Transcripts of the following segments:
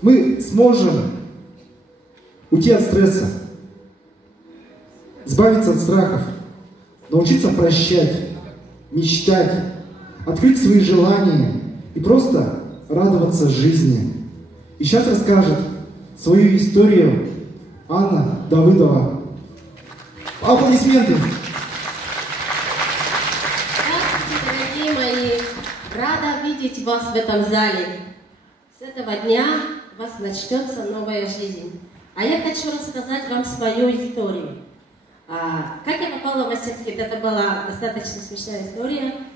мы сможем уйти от стресса, избавиться от страхов, научиться прощать, мечтать, открыть свои желания и просто радоваться жизни. И сейчас расскажет свою историю Анна Давыдова. Аплодисменты! Здравствуйте, дорогие мои! Рада видеть вас в этом зале. С этого дня у вас начнется новая жизнь. А я хочу рассказать вам свою историю. Как я попала в Мастеркит? Это была достаточно смешная история.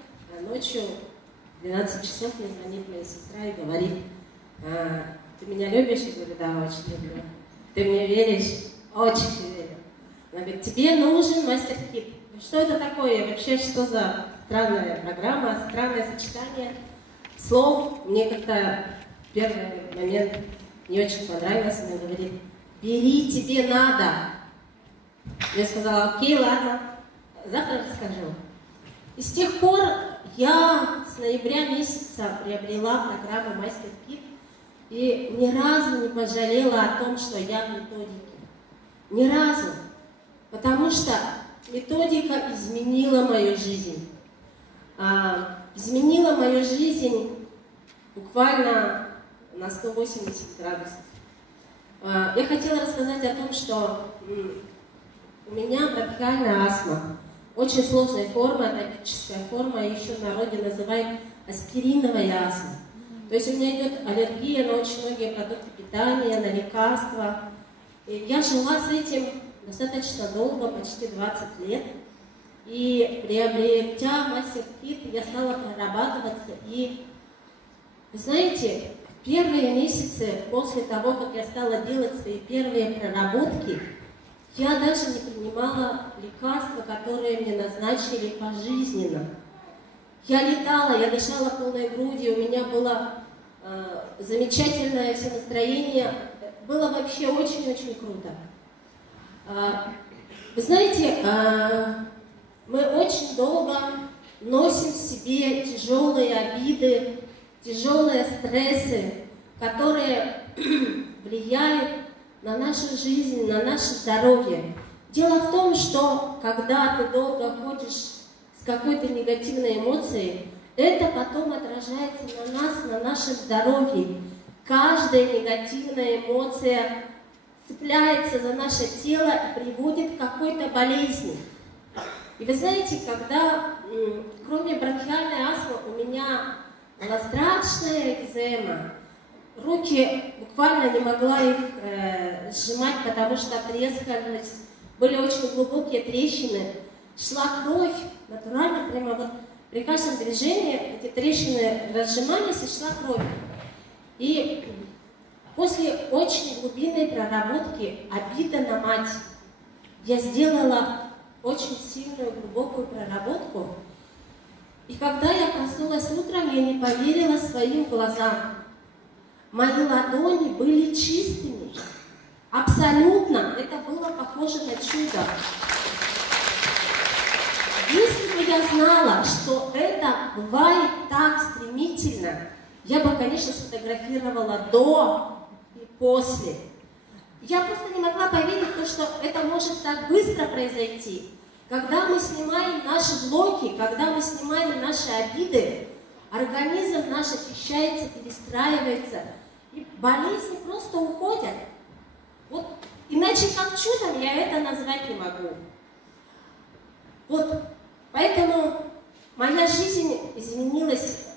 Ночью в 12 часов мне звонит моя сестра и говорит: ты меня любишь? Я говорю: да, очень люблю. Ты мне веришь? Очень верю. Она говорит: тебе нужен Мастеркит. Что это такое? Вообще, что за странная программа, странное сочетание слов? Мне как-то в первый момент не очень понравилось. Она говорит: бери, тебе надо. Я сказала: окей, ладно, завтра расскажу. И с тех пор я с ноября месяца приобрела программу Мастеркит и ни разу не пожалела о том, что я в методике. Ни разу. Потому что методика изменила мою жизнь. Изменила мою жизнь буквально на 180 градусов. Я хотела рассказать о том, что у меня бронхиальная астма. Очень сложная форма, атопическая форма, еще в народе называют аспириновая астма. То есть у меня идет аллергия на очень многие продукты питания, на лекарства. И я жила с этим достаточно долго, почти 20 лет. И приобретя Мастеркит, я стала прорабатываться. И, вы знаете, в первые месяцы после того, как я стала делать свои первые проработки, я даже не принимала лекарства, которые мне назначили пожизненно. Я летала, я дышала полной грудью, у меня было замечательное все настроение. Было вообще очень-очень круто. Вы знаете, мы очень долго носим в себе тяжелые обиды, тяжелые стрессы, которые влияют на нашу жизнь, на наше здоровье. Дело в том, что когда ты долго ходишь с какой-то негативной эмоцией, это потом отражается на нас, на нашем здоровье. Каждая негативная эмоция цепляется за наше тело и приводит к какой-то болезни. И вы знаете, когда, кроме бронхиальной астмы, у меня была страшная экзема, руки буквально не могла их сжимать, потому что трескались, были очень глубокие трещины, шла кровь, натурально, прямо вот при каждом движении эти трещины разжимались и шла кровь. И после очень глубинной проработки обида на мать я сделала очень сильную, глубокую проработку. И когда я проснулась утром, я не поверила своим глазам. Мои ладони были чистыми. Абсолютно. Это было похоже на чудо. Если бы я знала, что это бывает так стремительно, я бы, конечно, сфотографировала до и после. Я просто не могла поверить в то, что это может так быстро произойти. Когда мы снимаем наши блоки, когда мы снимаем наши обиды, организм наш очищается, перестраивается, и болезни просто уходят. Вот иначе как чудом я это назвать не могу. Вот поэтому моя жизнь изменилась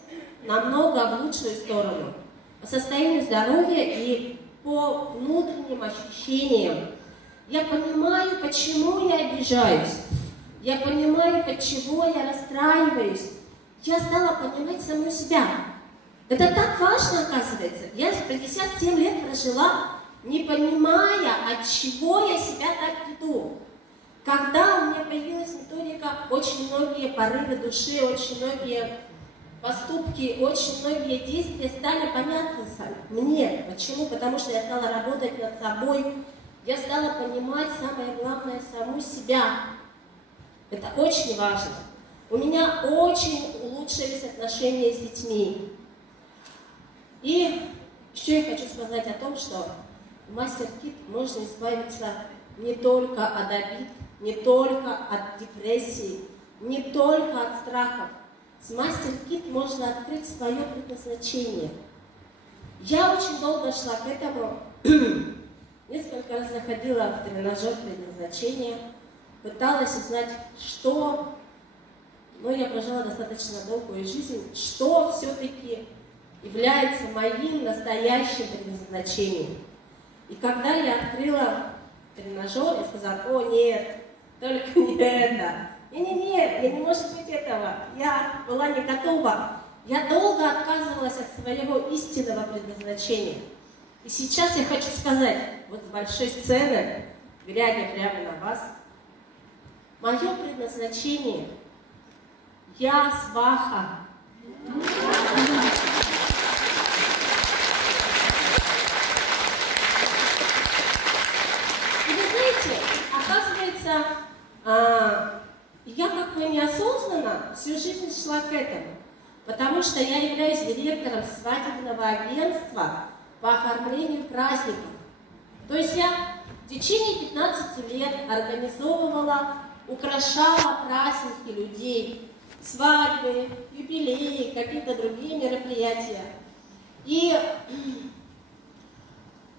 намного в лучшую сторону. По состоянию здоровья и по внутренним ощущениям. Я понимаю, почему я обижаюсь. Я понимаю, почему я расстраиваюсь. Я стала понимать саму себя. Это так важно, оказывается. Я 57 лет прожила, не понимая, от чего я себя так веду. Когда у меня появилась методика, очень многие порывы души, очень многие поступки, очень многие действия стали понятны мне. Почему? Потому что я стала работать над собой, я стала понимать, самое главное, саму себя. Это очень важно. У меня очень улучшились отношения с детьми. И Еще я хочу сказать о том, что в MasterKit можно избавиться не только от обид, не только от депрессии, не только от страхов. С MasterKit можно открыть свое предназначение. Я очень долго шла к этому. Несколько раз заходила в тренажер предназначения, пыталась узнать, что, но я прожила достаточно долгую жизнь, что все-таки является моим настоящим предназначением. И когда я открыла тренажер, я сказала: о нет, только не это. Нет, не может быть этого. Я была не готова. Я долго отказывалась от своего истинного предназначения. И сейчас я хочу сказать, вот с большой сцены, глядя прямо на вас, мое предназначение — я сваха. И вы знаете, оказывается, я как бы неосознанно всю жизнь шла к этому, потому что я являюсь директором свадебного агентства по оформлению праздников. То есть я в течение 15 лет организовывала, украшала праздники людей, свадьбы, юбилеи, какие-то другие мероприятия. И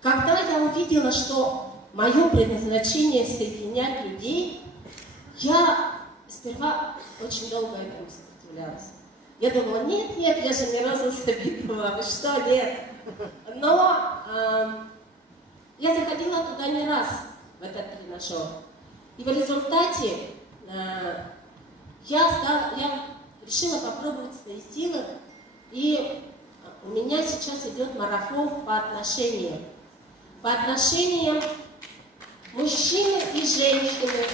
когда я увидела, что мое предназначение соединять людей, я сперва очень долго этому сопротивлялась. Я думала: нет, я же не Роза Сабитова, вы что, нет. Но я заходила туда не раз, в этот тренажер. И в результате я решила попробовать свои силы. И у меня сейчас идет марафон по отношениям. По отношениям мужчины и женщины,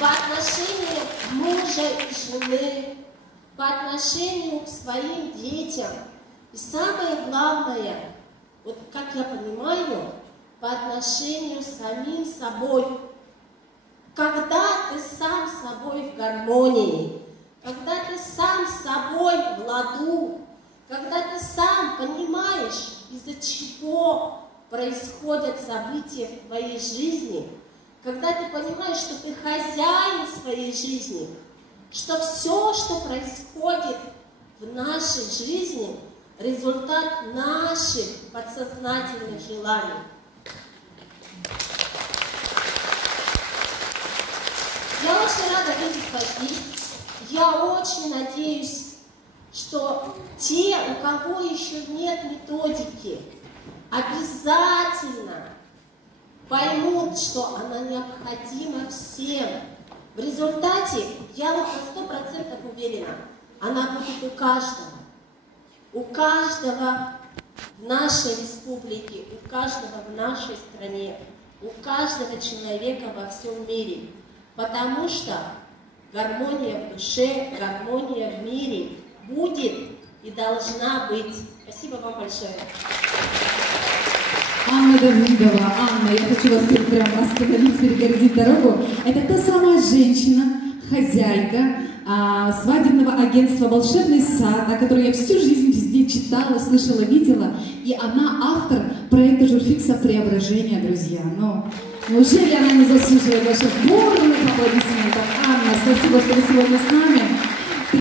по отношению мужа и жены, по отношению к своим детям. И самое главное, вот как я понимаю, по отношению с самим собой. Когда ты сам с собой в гармонии, когда ты сам с собой в ладу, когда ты сам понимаешь, из-за чего происходят события в твоей жизни, когда ты понимаешь, что ты хозяин своей жизни, что все, что происходит в нашей жизни, результат наших подсознательных желаний. Я очень рада видеть вас здесь. Я очень надеюсь, что те, у кого еще нет методики, обязательно поймут, что она необходима всем. В результате, я вот на 100% уверена, она будет у каждого. У каждого в нашей республике, у каждого в нашей стране, у каждого человека во всем мире. Потому что гармония в душе, гармония в мире будет и должна быть. Спасибо вам большое. Анна Давидова. Анна, я хочу вас тут прямо остановить, перегородить дорогу. Это та самая женщина, хозяйка свадебного агентства «Волшебный сад», о которой я всю жизнь везде читала, слышала, видела. И она автор проекта журфикса «Преображение», друзья. Но неужели она не заслуживает ваших бурных аплодисментов? Анна, спасибо, что вы сегодня с нами.